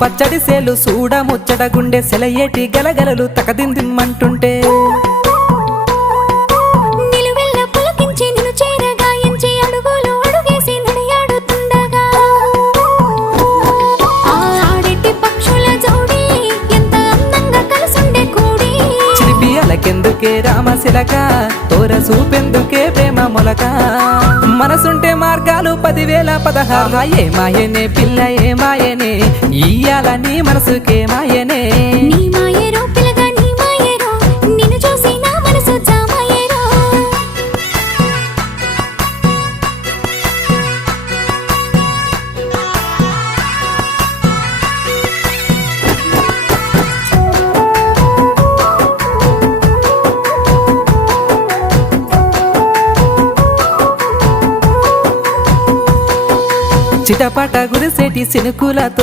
పచ్చడి సేలు సూడ ముచ్చట గుండె సెలయేటి గలగలలు తకదిందిమ్మంటుంటే నిలువెల్ల పులకించి నిన్ను చేరగాయించి అడుగులు అడుగేసి నడియాడుతుండగా ఆడెట్టి పక్షుల జోడి ఎంత అందంగా కలుసుండే కూడి చిలిపి అలకెందుకే రామశిలక తోర సూపెందుకే ప్రేమ మొలక మనసుంటే మార్గాలు 10,016 ఏ మాయనే పిల్ల ఏ మాయనే ఇయ్యాల నీ మనసుకే మాయనే నీ మాయేరో పిల్లగా నీ మాయేరో నిన్ను చూసి నా మనసు జామాయేరో చిటపట గురిసేటి సినుకులతో